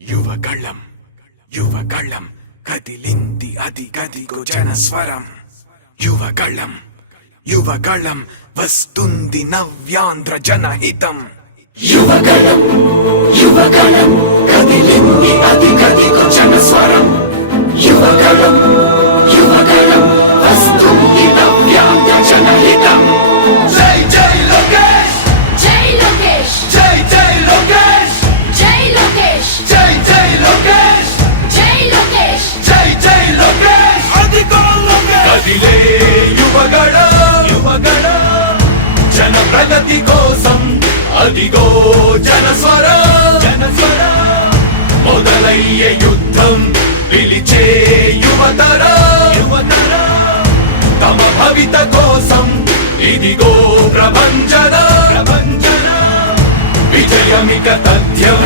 యువగళం యువగళం కదిలింది అది గదిగో జనస్వరం. యువగళం యువగళం వస్తుంది నవ్యాంధ్ర జనహితం. యువగళం యువగళం కదిలింది అది గదిగో జనస్వరం. యువగళం యువగళం వస్తుంది నవ్యాంధ్ర జనహితం. జై జై లోకేష్ జై లోకేష్ జై జై లోకేష్ జై లోకేష్ జై జై లోకేష్ జై లోకేష్ జై జై లోకేష్ అదిగో లోకేష్. కదిలే యువగళం యువగళం జన ప్రగతి కోసం అదిగో జనస్వరం. జనస్వరం మొదలయ్యే యుద్ధం పిలిచే యువతరం. యువతరం తమ భవిత కోసం ఇదిగో ప్రభంజనం. ప్రభంజనం విజయమిక తథ్యం.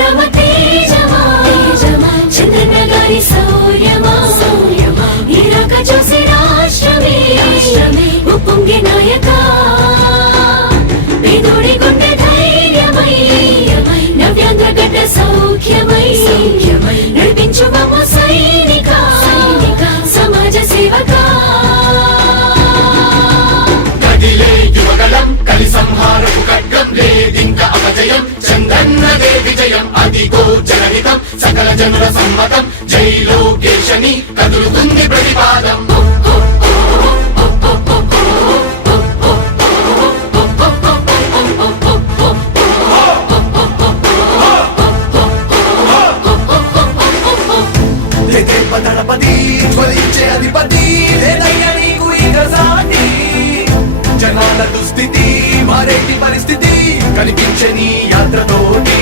రమ తేజమా తేజమా చంద్రన్న గారి శౌర్యమా శౌర్యమా ఇరాక చూసి రాష్ట్రమే రాష్ట్రమే ఉప్పొంగే నాయక పేదోడి గుండె ధైర్యమై నవ్యాంధ్ర గడ్డ సౌఖ్యమై సౌఖ్యమై నడిపించు మమ్మ సైనిక సైనిక సమాజ సేవక. కదిలే యువగళం కలి సంహారపు ఖడ్గం లేదింక అపజయం. చంద్రన్నదే విజయం అదిగో జనహితం సకల జనుల సమ్మతం. జై లోకేశని కదులుతుంది ప్రతిపాదం. దళపతి జ్వలించే అధిపతి లేదయ్యా నీకు ఇక సాటి. జనాల దుస్థితి మారేటి పరిస్థితి కనిపించని యాత్రతోటి.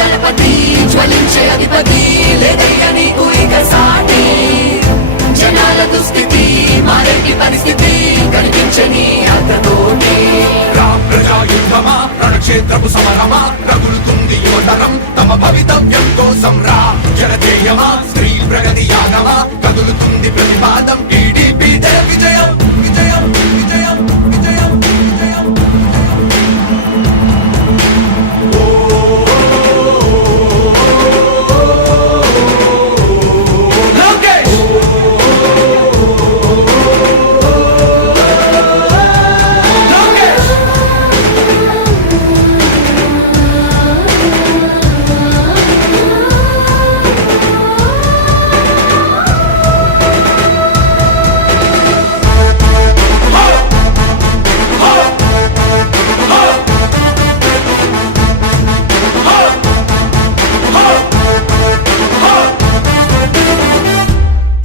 దళపతి జ్వలించే అధిపతి లేదయ్యా నీకు ఇక సాటి. జనాల దుస్థితి మారేటి పరిస్థితి కనిపించని యాత్రతోటి. ప్రజాయుద్ధమా రణక్షేత్రపు సమరమా రగులుతుంది యువతరం తమ భవితవ్యం కోసం. రా జనజేయమా స్త్రీ ప్రగతి యాగమా కదులుతుంది ప్రతిపాదం. టీడీపీ విజయం విజయం విజయం విజయం విజయం. లోకేష్ లోకేష్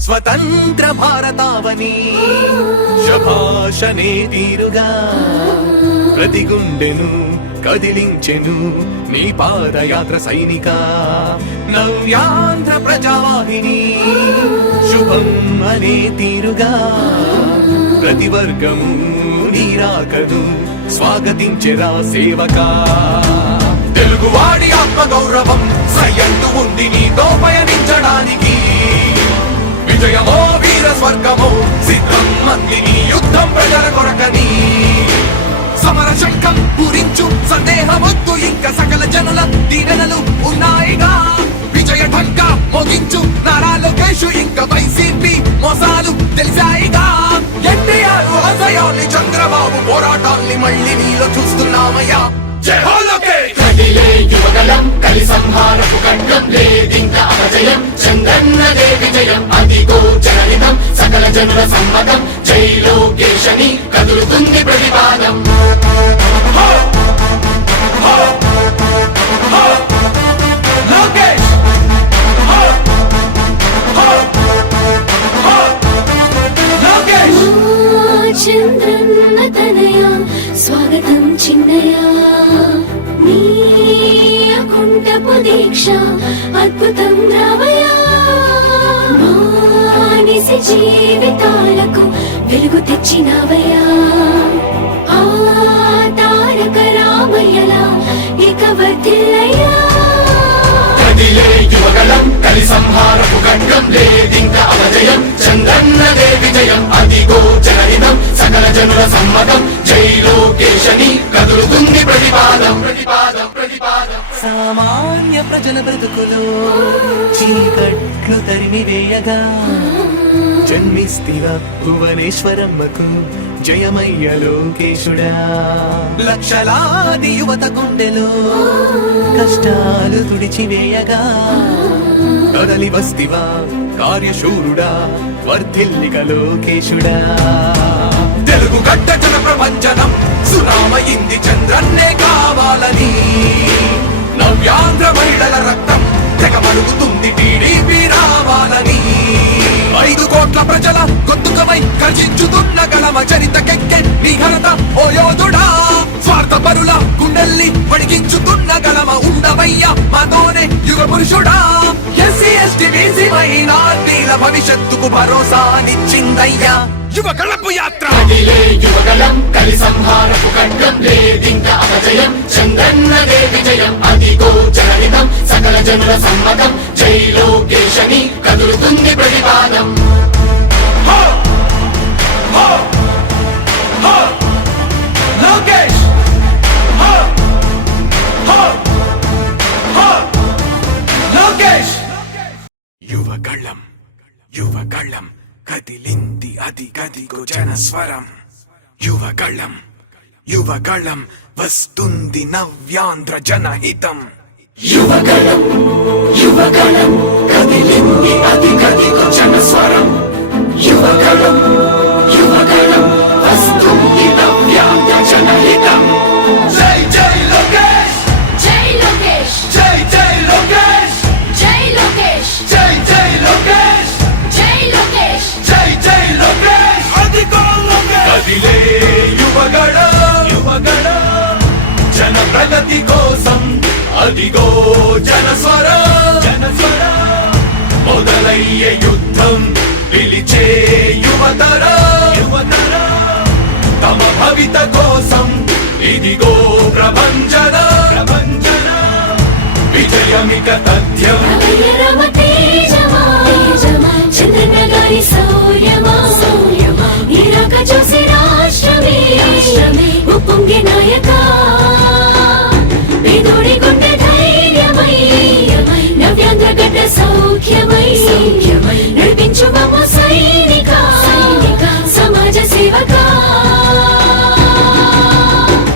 స్వతంత్ర భారతావని శభాషనే తీరుగా ప్రతి గుండెను కదిలించెను నీ పాదయాత్ర సైనిక. నవ్యాంధ్ర ప్రజావాహిని శుభం అనే తీరుగా ప్రతి వర్గము నీరాకను స్వాగతించెరా సేవక. తెలుగువాడి ఆత్మగౌరవం సయ్యంటూ ఉంది నీతో పయనించడానికి. విజయమో వీర స్వర్గమో సిద్ధం మందిని యుద్ధం ప్రజల కొరకని. సమర శంఖం పూరించు సందేహమొద్దు ఇంకా సకల జనుల దీవెనలు ఉన్నాయిగా. విజయ ఢంక మోగించు నారా లోకేష్ ఇంకా వైసీపీ మోసాలు తెలిసాయిగా. ఎన్టీఆర్ ఆశయాల్ని చంద్రబాబు పోరాటాల్ని మళ్ళీ నీలో చూస్తున్నామయ్యా. జై హో లోకేష్. కదిలే యువగళం కలి సంహారపు ఖడ్గం లేదింక అపజయం. చంద్రన్నదే విజయం అదిగో జనహితం సకల జనుల సమ్మతం. జై లోకేశని కదులుతుంది ప్రతిపాదం. లోకేష్ లోకేష్ చంద్రన్న తనయ స్వాగతం చిన్నయ నీ అకుంఠపు దీక్ష అద్భుతం రావయ. మానిసి జీవితాలకు వెలుగు తెచ్చినవయ్యా. ఆ తారక రామయ్యలా ఇక వర్ధిల్లయ్యా. కదిలే యువగళం కలి సంహారపు ఖడ్గం లేదింక అపజయం. చంద్రన్నదే విజయం అదిగో జనహితం సకల జనుల సమ్మతం. జై లోకేశని కదులుతుంది ప్రతిపాదం. ప్రతిపాదం ప్రతిపాదం. ప్రతిపాదం సామాన్య ప్రజల బ్రతుకులో చీకట్లు తరిమి వేయగా జన్మిస్తివ భువనేశ్వరమ్మకు జయమయ్య లోకేశుడా. లక్షలాది యువత గుండెలో కష్టాలు తుడిచివేయగా కదలి వస్తివా కార్యశూరుడా వర్ధిల్లిక లోకేశుడా. తెలుగు గడ్డ జన ప్రపంచనం సునామయింది చంద్రన్నే కావాలని నవ్యాంధ్ర మహిళల రక్తం తెగమరుగుతుంది టీడీపీ రావాలని 5 కోట్ల ప్రజల గొంతుకమై గర్జించుతున్న గళమ చరితకెక్కె నీ ఘనత ఓ యోధుడా. స్వార్థ పరుల గుండెల్ని వణికించుతున్న గళమ ఉండవయ్య మాతోనే యుగ పురుషుడా. ఎస్సీ ఎస్టీ బీసీ మైనార్టీల భవిష్యత్తుకు భరోసానిచ్చిందయ్యా యువ కళపు యాత్ర. కదిలే యువగలం కలి సంహారపు ఖడ్గం లేదింక అపజయం చంద్రన్నదే విజయం అదిగో జనహితం సకల జనుల సమ్మతం జై లోకేశని కదులుతుంది ప్రతిపాదం. హో! హో! హో! లోకేష్! హో! హో! హో! లోకేష్! యువగళం యువగళం కదిలింది అది గదిగో జనస్వరం. యువగళం యువగళం వస్తుంది నవ్యాంధ్ర జనహితం. యువగలం యువగలం కదిలింది అది గదిగో జనస్వరం. యువగలం యువగలం వస్తుంది నవ్యాంధ్ర జనహితం. జై జై లోకేష్! జై లోకేష్ జై జై లోకేష్! జై లోకేష్ జై జై లోకేష్! జై లోకేష్ జై జై లోకేష్! అదిగో లోకేష్! కదిలే యువగళం యువగళం జన ప్రగతి కోసం అదిగో జనస్వరం జనస్వరం మొదలయ్యే యుద్ధం పిలిచే యువతరం యువతరం తమ భవిత కోసం ఇదిగో ప్రభంజనం ప్రభంజనం విజయమిక తథ్యం. రమయ రమ తేజమా చంద్రన్న గారి శౌర్యమా నీరాక చూసి రాష్ట్రమే ఉప్పొంగే నాయక పేదోడి గుండె ధైర్యమై నవ్యాంధ్ర గడ్డ సౌఖ్యమై నడిపించు మమ్మ సైనిక సమాజ సేవక.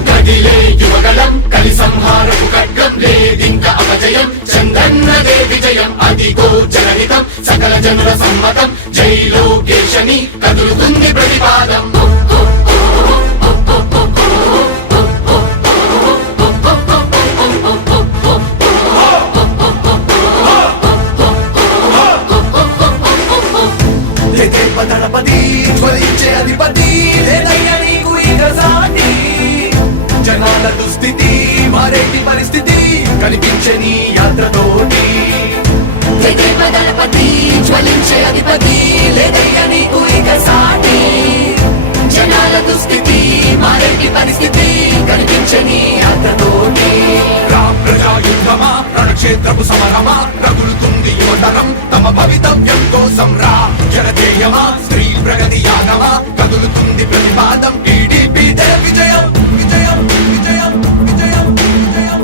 కదిలే యువగలం కలి సంహారపు ఖడ్గం లేదింక అపజయం చంద్రన్నదే విజయం అదిగో జనహితం సకల జనుల సమ్మతం జై లోకేశని కదులుతుంది ప్రతిపాదం. దళపతి జ్వలించే అధిపతి లేదయ్య నీకు ఇక సాటి. జనాల దుస్థితి మారేటి పరిస్థితి కనిపించే నీ యాత్రతోటి. దళపతి జ్వలించే అధిపతి లేదయ్య నీకు ఇక సాటి. జనాల దుస్థితి మారేటి పరిస్థితి కనిపించని యాత్రతోటి. రా ప్రజా యుద్ధమా రణక్షేత్రపు సమరమా రగులుతుంది యువతరం తమ భవితవ్యం కోసం. రా జనజేయమా స్త్రీ ప్రగతి యాగమా కదులుతుంది ప్రతిపాదం. టీడీపీ జయ విజయం విజయం విజయం విజయం విజయం.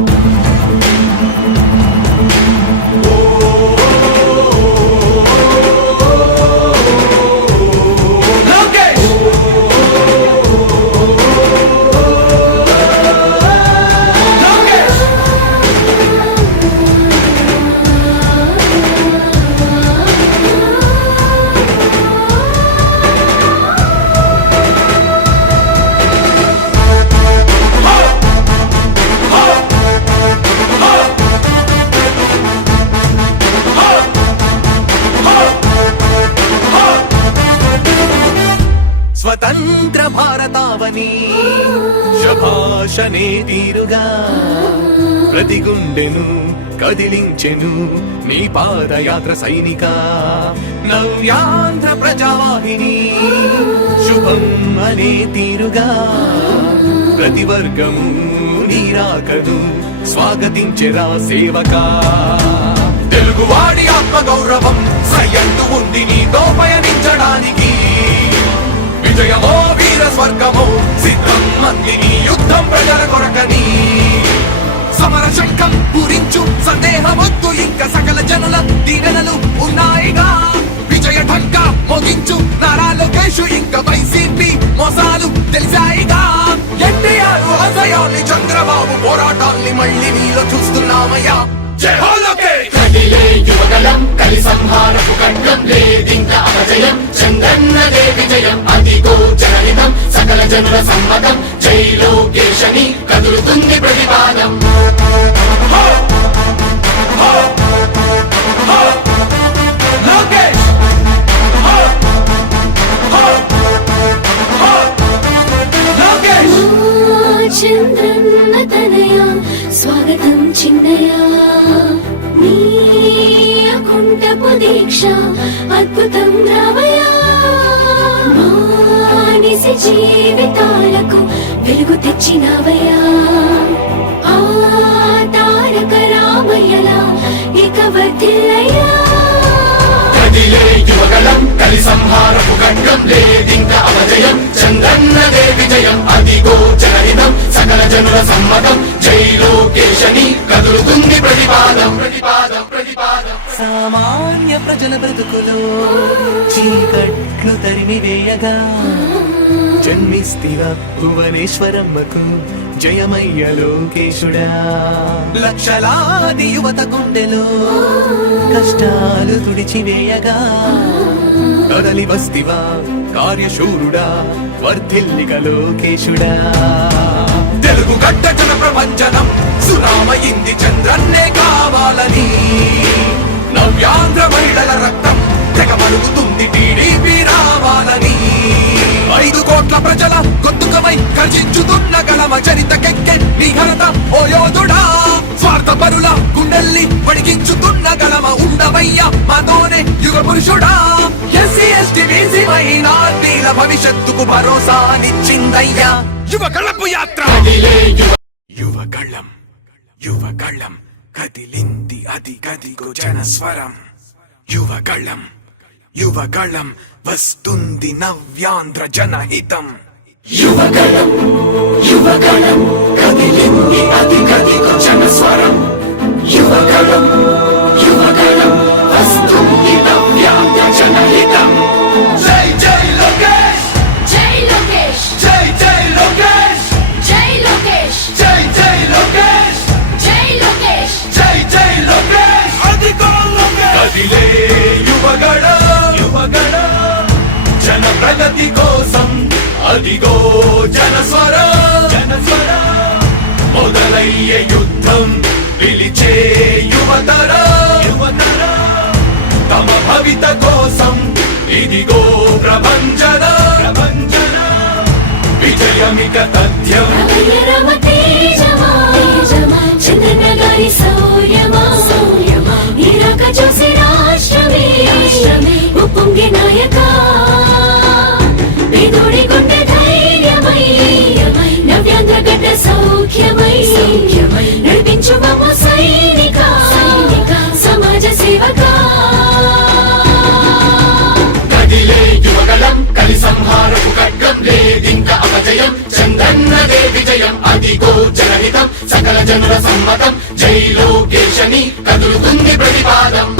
లోకేష్! లోకేష్! స్వతంత్ర భారతావని శభాషనే తీరుగా ప్రతి గుండెను కదిలించెను నీ పాదయాత్ర సైనిక. నవ్యాంధ్ర ప్రజావాహిని శుభం అనే తీరుగా ప్రతి వర్గము నీరాకను స్వాగతించెరా సేవకా. తెలుగువాడి ఆత్మగౌరవం సయ్యంటూ ఉంది నీతో పయనించడానికి. విజయమో వీర స్వర్గమో సిద్ధం మందిని యుద్ధం ప్రజల కొరకని. సమర శంఖం పూరించు సందేహమొద్దు ఇంకా సకల జనుల దీవెనలు ఉన్నాయిగా విజయ ఢంకా మోగించు నారా లోకేష్ ఇంకా వైసీపీ మోసాలు తెలిసాయిగా ఎన్టీఆర్ ఆశయాల్ని చంద్రబాబు పోరాటాల్ని మళ్ళీ నీలో చూస్తున్నామయ్యా జై హో లోకేష్ కదిలే యువగలం కలి సంహారపు ఖడ్గం లేదింక అపజయం చంద్రన్నదే విజయం అదిగో జనహితం సకల జనుల సమ్మతం జై లోకేశని కదులుతుంది ప్రతిపాదం లోకేష్ లోకేష్ చంద్రన్న తనయ స్వాగతం చిన్నయ నీ అకుంఠపు దీక్ష అద్భుతం రావయ మానిసి జీవితాలకు వెలుగు తెచ్చినవయ్యా ఆ తారక రామయ్యలా ఇక వర్ధిల్లయ్యా కదిలే యువగలం కలి సంహారపు ఖడ్గం లేదింక అపజయం చంద్రన్నదే విజయం అదిగో జనహితం సకల జనుల సమ్మతం జై లోకేశని కదులుతుంది ప్రతిపాదం ప్రతిపాదం ప్రతిపాదం సామాన్య ప్రజల బ్రతుకులో చీకట్లు తరిమి వేయగా జన్మిస్తివా భువనేశ్వరమ్మకు జయమయ్య లోకేశుడా లక్షలాది యువత గుండెలో కష్టాలు తుడిచివేయగా కదలి వస్తివా కార్యశూరుడా వర్ధిల్లిక లోకేశుడా తెలుగు గడ్డ జన ప్రపంచనం సునామయింది చంద్రన్నే కావాలని నవ్యాంధ్ర మహిళల రక్తం తెగమరుగుతుంది టీడీపీ రావాలని 5 కోట్ల ప్రజల గొంతుకమై గర్జించుతున్న గలమ చరితకెక్కె నీ ఘనత ఓ యోధుడా స్వార్థ పరుల గుండెల్ని వడిగించుతున్న గలమ ఉండవయ్య మాతోనే యుగ పురుషుడా ఎస్సీ ఎస్టీ బీసీ మైనార్టీల భవిష్యత్తుకు భరోసానిచ్చిందయ్యా యువగళపు యాత్ర కదిలే యువగళం యువగళం కదిలింది అది గదిగో జనస్వరం యువగళం యువగళం వస్తుంది నవ్యాంధ్ర జనహితం యువగళం యువగళం కదిలింది అది గదిగో జనస్వరం యువగళం యువగళం వస్తుంది నవ్యాంధ్ర జనహితం జై జై లోకేష్ జై లోకేష్ జై జై లోకేష్ జై లోకేష్ జై జై లోకేష్ జై లోకేష్ జై జై లోకేష్ అదిగో లోకేష్ కదిలే యువగళ యువగళ జన ప్రగతి కోసం అదిగో జనస్వర జనస్వర మొదలయ్యే యుద్ధం పిలిచే యువతర యువతర తమ భవిత కోసం ఇదిగో ప్రభంజన ప్రభంజన విజయమిక తథ్యం రమయ రమ తేజమా చంద్రన్న గారి శౌర్యమా నీరాక చూసి రాష్ట్రమే ఉప్పొంగే నాయక పేదోడి గుండె ధైర్యమై నవ్యాంధ్ర గడ్డ సౌఖ్యమై నడిపించు మమ్మ సైనిక సమాజ సేవక కదిలే యువగలం కలి సంహారపు ఖడ్గం లేదింక అపజయం చంద్రన్నదే విజయం అదిగో జనహితం సకల జనుల సమ్మతం జై లోకేశని కదులుతుంది ప్రతిపాదం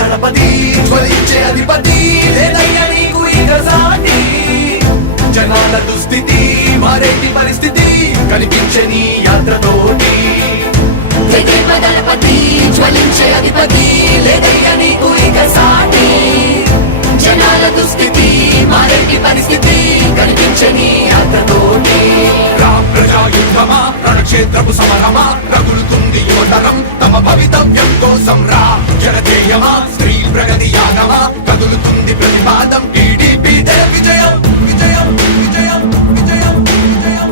దళపతి జ్వలించే అధిపతి లేదయ్యా నీకు ఇక సాటి జనాల దుస్థితి మారేటి పరిస్థితి కనిపించే నీ యాత్రతోటి దళపతి జ్వలించే అధిపతి లేదయ్యా నీకు ఇక సాటి జనాల దుస్థితి మారేటి పరిస్థితి కనిపించని యాత్రతోటి ప్రజాయుద్ధమా రణక్షేత్రపు సమరమా రగులుతుంది యువతరం తమ భవితవ్యం కోసం రా జనజేయమా స్త్రీ ప్రగతి యాగమా కదులుతుంది ప్రతిపాదం టీడీపీ విజయం విజయం విజయం విజయం విజయం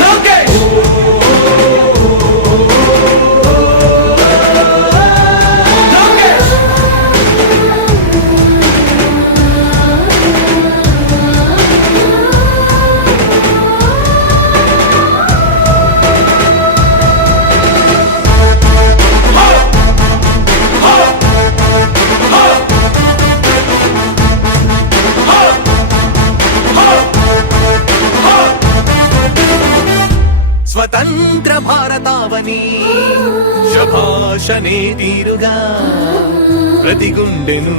లోకేష్ స్వతంత్ర భారతావని శభాషనే తీరుగా ప్రతి గుండెను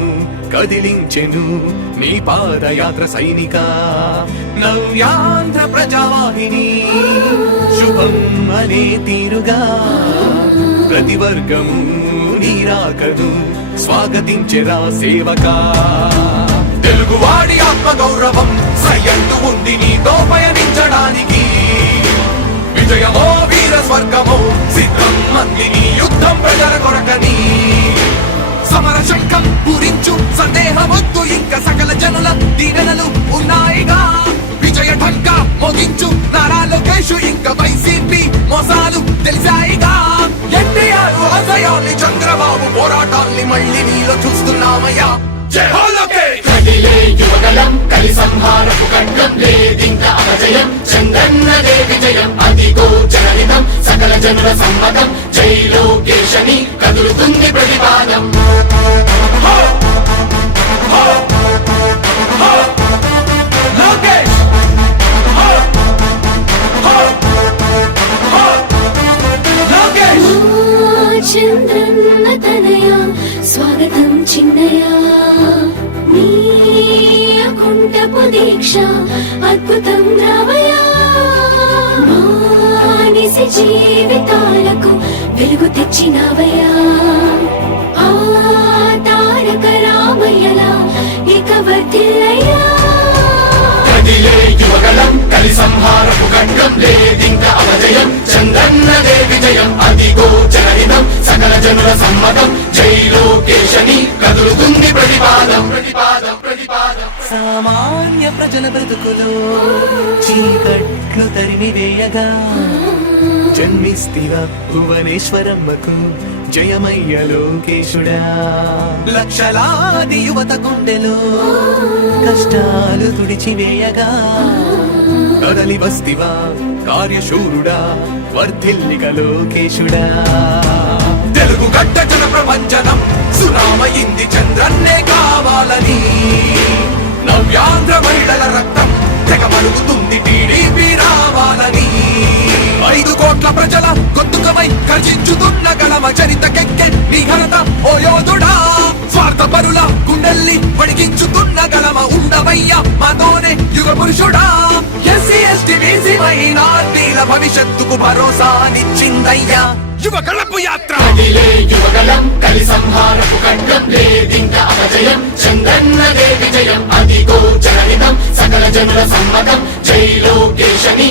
కదిలించెను నీ పాదయాత్ర సైనిక నవ్యాంధ్ర ప్రజావాహిని శుభం అనే తీరుగా ప్రతి వర్గము నీరాకను స్వాగతించెరా సేవకా తెలుగువాడి ఆత్మ గౌరవం సయ్యంటూ ఉంది నీతో పయనించడానికి విజయమో వీర స్వర్గమో సిద్ధం మందిని యుద్ధం ప్రజల కొరకని సమర శంఖం పూరించు సందేహమొద్దు ఇంకా సకల జనుల దీవెనలు ఉన్నాయిగా విజయ ఢంకా మోగించు నారా లోకేష్ ఇంకా వైసీపీ మోసాలు తెలిసాయిగా ఎన్టీఆర్ ఆశయాల్ని చంద్రబాబు పోరాటాల్ని మళ్ళీ నీలో చూస్తున్నామయ్యా జై హో లోకేష్ కదిలే యువగలం కలి సంహారపు ఖడ్గం లేదింక అపజయం చంద్రన్నదే విజయం అదిగో జనహితం సకల జనుల సమ్మతం జై లోకేశని కదులుతుంది ప్రతిపాదం హో! హో! హో! లోకేష్! హో! హో! హో! లోకేష్! చంద్రన్న తనయ స్వాగతం చిన్నయ నీ అకుంఠపు దీక్ష అద్భుతం రామయ మానిసి జీవితాలకు వెలుగు తెచ్చినవయ్యా ఆ తారక రామయ్యలా ఇక వర్ధిల్లయ్యా కదిలే యువగలం కలి సంహారపు ఖడ్గం లేదింక అపజయం చంద్రన్నదే విజయం అదిగో జనహితం సకల జనుల సమ్మతం జై లోకేశని కదులుతుంది ప్రతిపాదం ప్రతిపాదం ప్రతిపాదం సామాన్య ప్రజల బ్రతుకులో చీకట్లు తరిమి వేయగా జన్మిస్తివ భువనేశ్వరమ్మకు జయమయ్య లోకేశుడా లక్షలాది యువత గుండెలో కష్టాలు తుడిచివేయగా కదలి వస్తివా కార్యశూరుడా వర్ధిల్లిక లోకేశుడా తెలుగు గడ్డ జన ప్రపంచనం సునామయింది చంద్రన్నే కావాలని నవ్యాంధ్ర మహిళల రక్తం తెగ మరుగుతుంది టీడీపీ రావాలని 5 కోట్ల ప్రజల గొంతుకమై గర్జించుతున్న గళమ చరితకెక్కె నీ ఘనత ఓ యోధుడా స్వార్థ పరుల గుండెల్ని వడిగించుతున్న గళమ ఉండవయ్య మాతోనే యుగ పురుషుడా ఎస్సీ ఎస్టీ బీసీ మైనార్టీల భవిష్యత్తుకు భరోసానిచ్చిందయ్యా యువ కళపు యాత్ర కదిలే యువగలం కలి సంహారపు ఖడ్గం లేదింక అపజయం చంద్రన్నదే విజయం అదిగో జనహితం సకల జనుల సమ్మతం జై లోకేశని